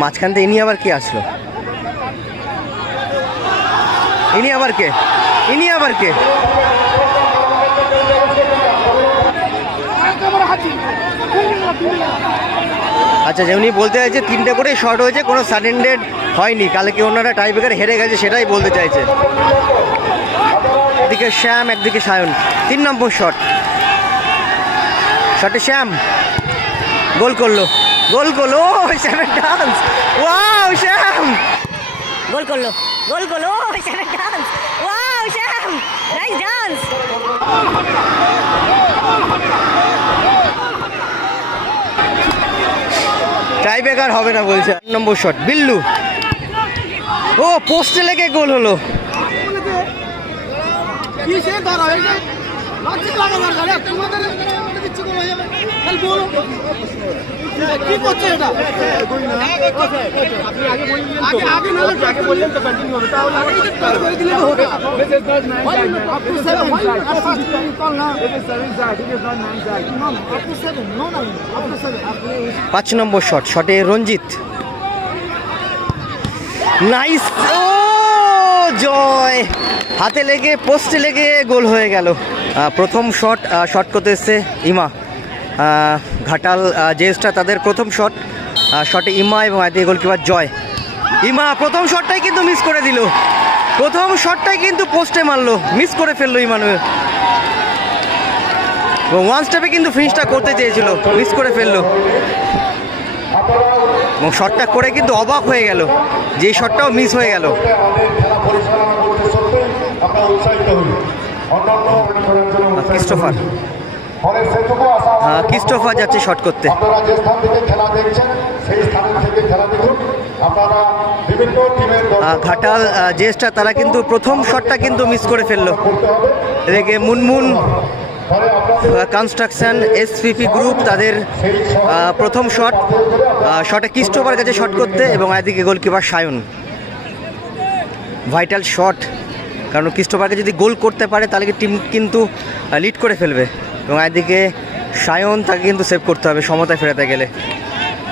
মাঝখান থেকে ইনি আবার কে আসলো? ইনি আবার কে? ইনি আবার কে? আচ্ছা যেমনি বলতে চাইছে তিনটে করে শর্ট হয়েছে, কোনো সাডেন ডেড হয়নি। কালকে ওনারা টাইব্রেকার হেরে গেছে সেটাই বলতে চাইছে। একদিকে শ্যাম একদিকে সায়ন তিন নম্বর শট শটে শ্যাম গোল করল। গোল করল। ও শ্যামের ডান্স ওয়াও শ্যাম গোল করল। গোল করল। শ্যামের dance wow Shyam nice dance tiebreaker হবে না বলছে। চার নম্বর শট বিল্লু। ও পোস্টে লেগে গোল হলো। হয়ে কি করছে এটা? পাঁচ নম্বর শট শটে রঞ্জিত। নাইস ও জয়! হাতে লেগে পোস্টে লেগে গোল হয়ে গেল। প্রথম শট শট করতে এসছে ইমা। ঘাটাল জেসটা তাদের প্রথম শট। শটে ইমা এবং আদি গোলকিপার জয়। ইমা, প্রথম শটটাই কিন্তু মিস করে দিল। প্রথম শটটাই কিন্তু পোস্টে মারলো। মিস করে ফেলল ইমানুয়েল। ওয়ান স্টেপে কিন্তু ফিনিশটা করতে চেয়েছিল। মিস করে ফেলল। এবং শটটা করে কিন্তু অবাক হয়ে গেল। যে শটটাও মিস হয়ে গেল। ক্রিস্টোফার। ক্রিস্টোফার যাচ্ছে শট করতে। আপনারা যে স্থান থেকে খেলা দেখছেন সেই স্থান থেকে খেলা দেখুন। আপনারা বিভিন্ন টিমের ঘাটাল জেসটা তারা কিন্তু প্রথম শটটা কিন্তু মিস করে ফেলল। এদিকে মুনমুন কনস্ট্রাকশন এসপিপি গ্রুপ তাদের প্রথম শট শটে ক্রিস্টোফার কাছে শট করতে এবং এদিকে গোলকিপার সায়ন। ভাইটাল শট কারণ ক্রিস্টোফারকে যদি গোল করতে পারে, তাহলে টিম কিন্তু লিড করে ফেলবে। এবং একদিকে সায়ন, তাকে কিন্তু সেভ করতে হবে সমতায় ফেরাতে গেলে।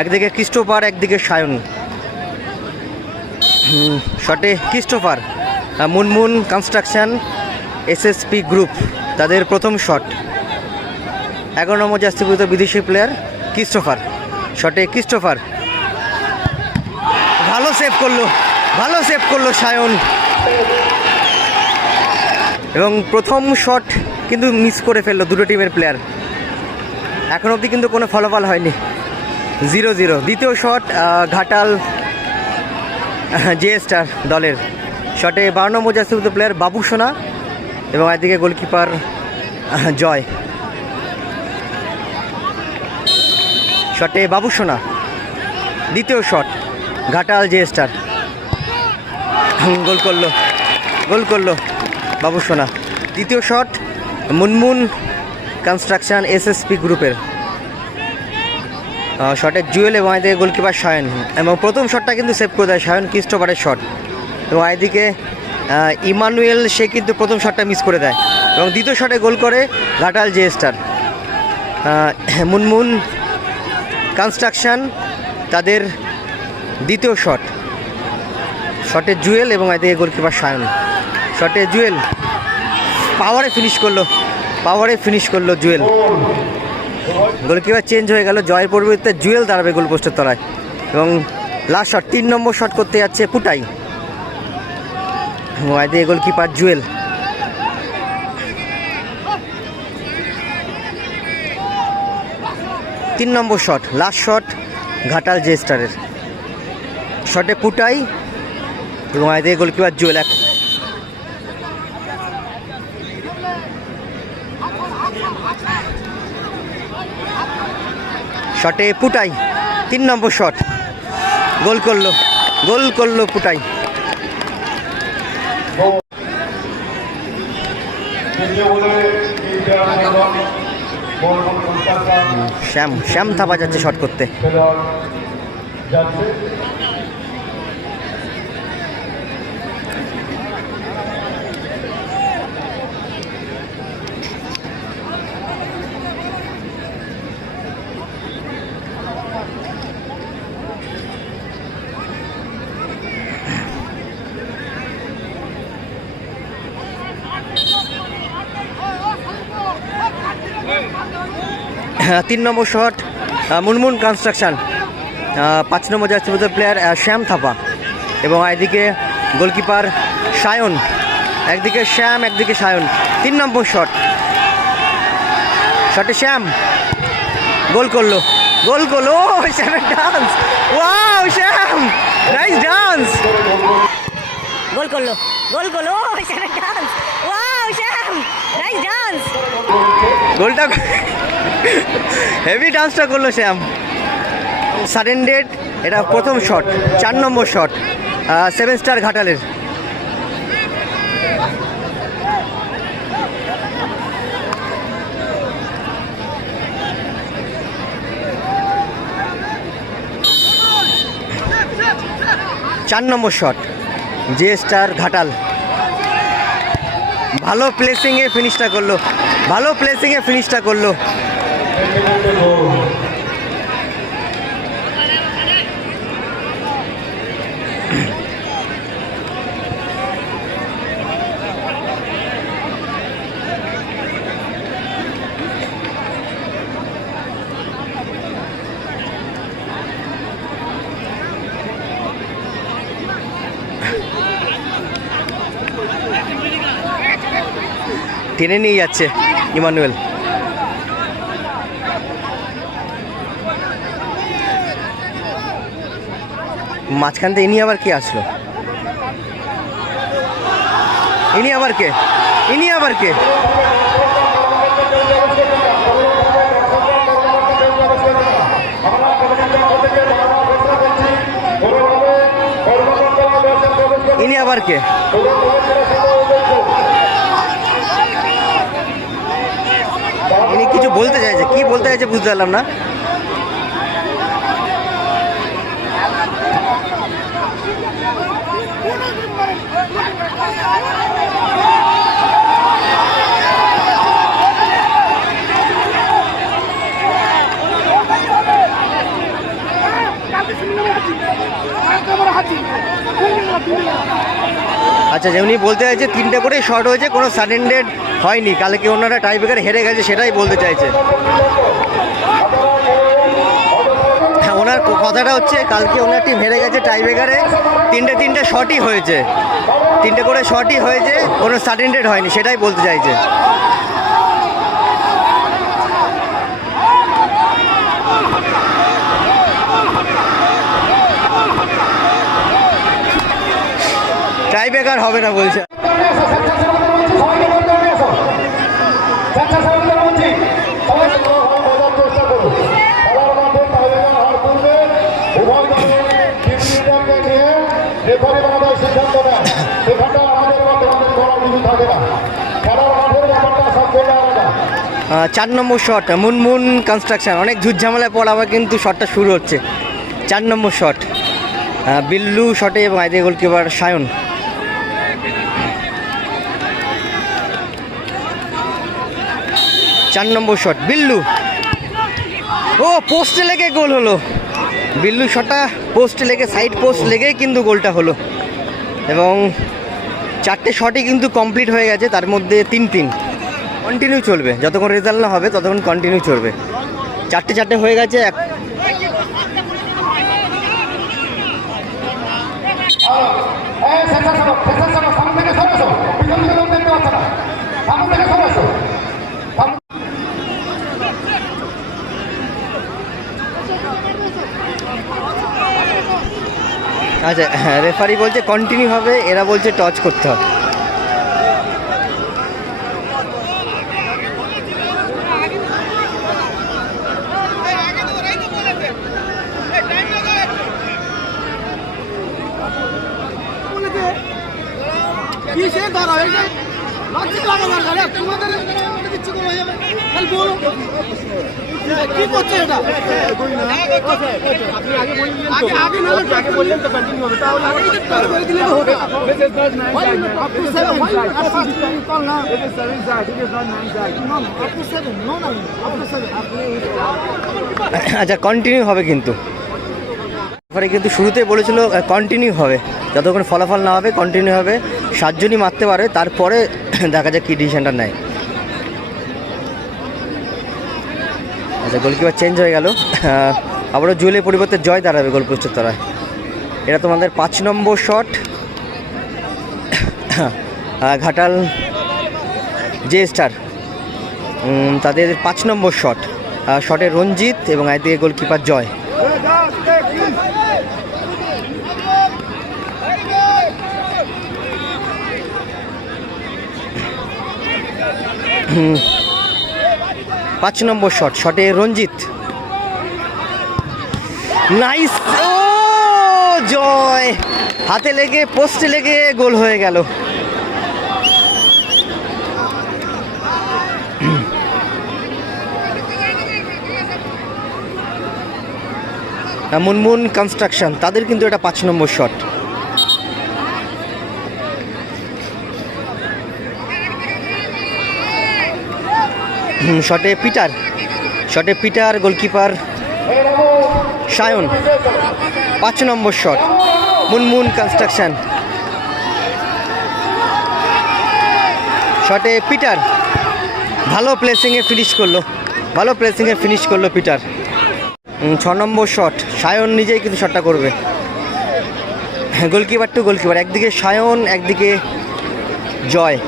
একদিকে ক্রিস্টোফার একদিকে সায়ন। শটে Christopher Munmun construction SSP group তাদের প্রথম শট এগারো নম্বর জাস্তিভূত বিদেশি প্লেয়ার ক্রিস্টোফার শটে ক্রিস্টোফার ভালো সেভ করল, ভালো সেভ করল সায়ন। এবং প্রথম শট কিন্তু মিস করে ফেলল দুটো টিমের প্লেয়ার এখন অবধি কিন্তু কোনো ফলাফল হয়নি। জিরো জিরো দ্বিতীয় শট ঘাটাল জে স্টার দলের। শটে বারো নম্বর জাস্তিভূত প্লেয়ার বাবু সোনা এবং একদিকে গোলকিপার জয়। শটে বাবু সোনা। দ্বিতীয় shot Ghatal J star goal করল গোল করল। বাবু সোনা তৃতীয় শট, মুনমুন কনস্ট্রাকশন এসএসপি গ্রুপের। শটের জুয়েল এবং এদিকে গোলকিপার সায়ন। এবং প্রথম শটটা কিন্তু সেভ করে দেয় সায়ন ক্রিস্টোফারের শট। এবং এদিকে ইমানুয়েল, সে কিন্তু প্রথম শটটা মিস করে দেয়। এবং দ্বিতীয় শটে গোল করে Ghatal J star Munmun construction তাদের দ্বিতীয় শট। শটে জুয়েল এবং এদিকে গোলকিপার সায়ন। শটে জুয়েল। পাওয়ারে ফিনিশ করল। পাওয়ারে ফিনিশ করল জুয়েল। গোলকিপার চেঞ্জ হয়ে গেল। জয়ের পরিবর্তে জুয়েল দাঁড়াবে গোলপোস্টের তলায়। এবং লাস্ট শট তিন নম্বর শট করতে যাচ্ছে পুটাই। এদিকে গোলকিপার জুয়েল। তিন নম্বর shot last shot Ghatal J স্টারের শটে পুটাই। এবং এদিকে গোলকিপার জুয়েল এক শটে পুটাই, তিন নম্বর শট। গোল করল গোল করল পুটাই। শ্যাম শ্যাম থাপা যাচ্ছে শট করতে। তিন নম্বর শট মুনমুন কনস্ট্রাকশন পাঁচ নম্বর যাচ্ছে প্লেয়ার শ্যাম থাপা। এবং এদিকে গোলকিপার সায়ন, একদিকে শ্যাম, একদিকে সায়ন। তিন নম্বর শট শটে শ্যাম। গোল করল। গোল করল। শ্যামের dance wow Shyam! Nice dance goal করল। গোল করল। শ্যামের dance wow Shyam nice dance গোলটা হেভি ডান্সটা করল শ্যাম। সাডেন ডেট এটা প্রথম শট চার নম্বর শট সেভেন স্টার ঘাটালের। চার নম্বর শট জে স্টার ঘাটাল। ভালো প্লেসিংয়ে ফিনিশটা করল। ভালো প্লেসিংয়ে ফিনিশটা করল। টেনে নিয়ে যাচ্ছে। ইমানুয়েল। থেকে ইনি আবার কে আসলো? ইনি আবার কে? ইনি আবার কে? ইনি আবার কে ইনি কিছু বলতে চাইছে? কি বলতে চাইছে বুঝতে পারলাম না। আচ্ছা যেমনি বলতে চাইছে, তিনটে করে শর্ট হয়েছে, কোনো সাডেন ডেট হয়নি, কালকে ওনারা টাইব্রেকার হেরে গেছে, সেটাই বলতে চাইছে। হ্যাঁ ওনার কথাটা হচ্ছে, কালকে ওনার টিম হেরে গেছে টাইব্রেকারে তিনটে তিনটে শটই হয়েছে। তিনটে করে শটই হয়েছে, কোনো সাডেন ডেট হয়নি, সেটাই বলতে চাইছে। টাইব্রেকার হবে না বলছে। চার নম্বর শট মুনমুন কনস্ট্রাকশন অনেক ঝুটঝামেলার পর আবার কিন্তু শটটা শুরু হচ্ছে। চার নম্বর শট বিল্লু শটে এবং আইদিকে গোলকিপার সায়ন। চার নম্বর শট বিল্লু। ও পোস্টে লেগে গোল হলো। বিল্লু শটটা পোস্টে লেগে সাইড পোস্ট লেগেই কিন্তু গোলটা হলো। এবং চারটে শটই কিন্তু কমপ্লিট হয়ে গেছে, তার মধ্যে তিন তিন। কন্টিনিউ চলবে। যতক্ষণ রেজাল্ট না হবে, ততক্ষণ কন্টিনিউ চলবে। চারটে চারটে হয়ে গেছে, এক আচ্ছা রেফারি বলছে কন্টিনিউ হবে, এরা বলছে টচ করতে হবে কিসে ধরা হয়েছে লজিক লাগা দরকার এ, তোমাদের তোমাদের ইচ্ছে করে হয়ে যাবে খালি বলো আচ্ছা কন্টিনিউ হবে কিন্তু। কিন্তু শুরুতে বলেছিল কন্টিনিউ হবে। যতক্ষণ ফলাফল না হবে কন্টিনিউ হবে। সাতজনই মারতে পারে, তারপরে দেখা যাক কী ডিসিশনটা নেয়। আচ্ছা গোলকিপার চেঞ্জ হয়ে গেল। আবারও জুয়েলের পরিবর্তে জয় দাঁড়াবে গোলপোস্টের তলায় এটা তোমাদের পাঁচ নম্বর শট ঘাটাল জে স্টার তাদের পাঁচ নম্বর শট শটে রঞ্জিত এবং একদিকে গোলকিপার জয়। পাঁচ নম্বর শট শটে রঞ্জিত। নাইস ও, জয়! হাতে লেগে পোস্টে লেগে গোল হয়ে গেল। মুনমুন কনস্ট্রাকশন তাদের কিন্তু এটা পাঁচ নম্বর শট শটে পিটার। শটে পিটার, গোলকিপার সায়ন। পাঁচ নম্বর শট, মুনমুন কনস্ট্রাকশন। শটে পিটার। ভালো প্লেসিংয়ে ফিনিশ করল। ভালো প্লেসিংয়ে ফিনিশ করল পিটার। ছ নম্বর শট, সায়ন নিজেই কিন্তু শটটা করবে। গোলকিপার টু গোলকিপার, একদিকে সায়ন, একদিকে জয়।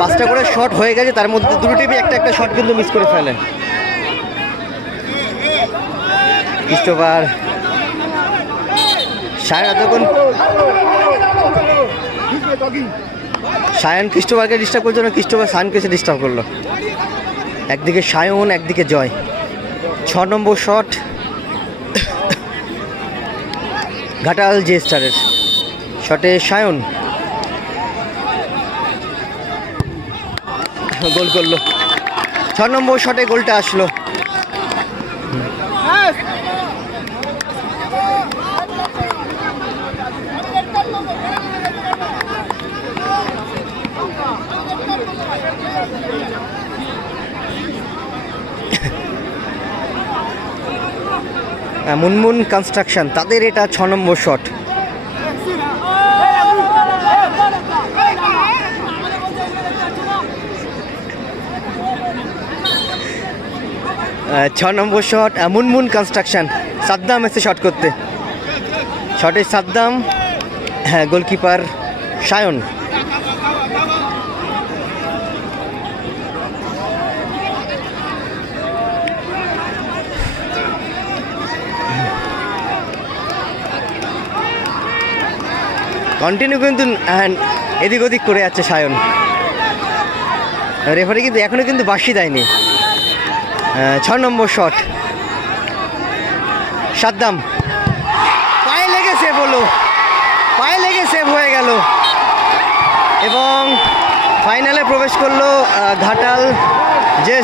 পাঁচটা করে শট হয়ে গেছে, তার মধ্যে দুটো টিমই একটা একটা শট কিন্তু মিস করে ফেলেন ক্রিস্টোফার সায়ন এতক্ষণ সায়ন ক্রিস্টোফারকে ডিস্টার্ব করছে না ক্রিস্টোফার সায়নকে এসে ডিস্টার্ব করল। একদিকে সায়ন একদিকে জয় ছ নম্বর শট ঘাটাল জে স্টারের শটে সায়ন গোল করল। ছ নম্বর শটে গোলটা আসলো। মুনমুন কনস্ট্রাকশন তাদের এটা ছ নম্বর শট ছ নম্বর শট মুনমুন কনস্ট্রাকশন সাদ্দাম এসে শট করতে। শটে সাদ্দাম হ্যাঁ গোলকিপার সায়ন। কন্টিনিউ কিন্তু আহ, এদিক ওদিক করে যাচ্ছে সায়ন। রেফারি কিন্তু এখনও কিন্তু বাসি দেয়নি। আহ, ছ নম্বর শট সাদ্দাম। পায়ে লেগে সেভ হলো। পায়ে লেগে সেভ হয়ে গেল। এবং ফাইনালে প্রবেশ করল ঘাটাল জে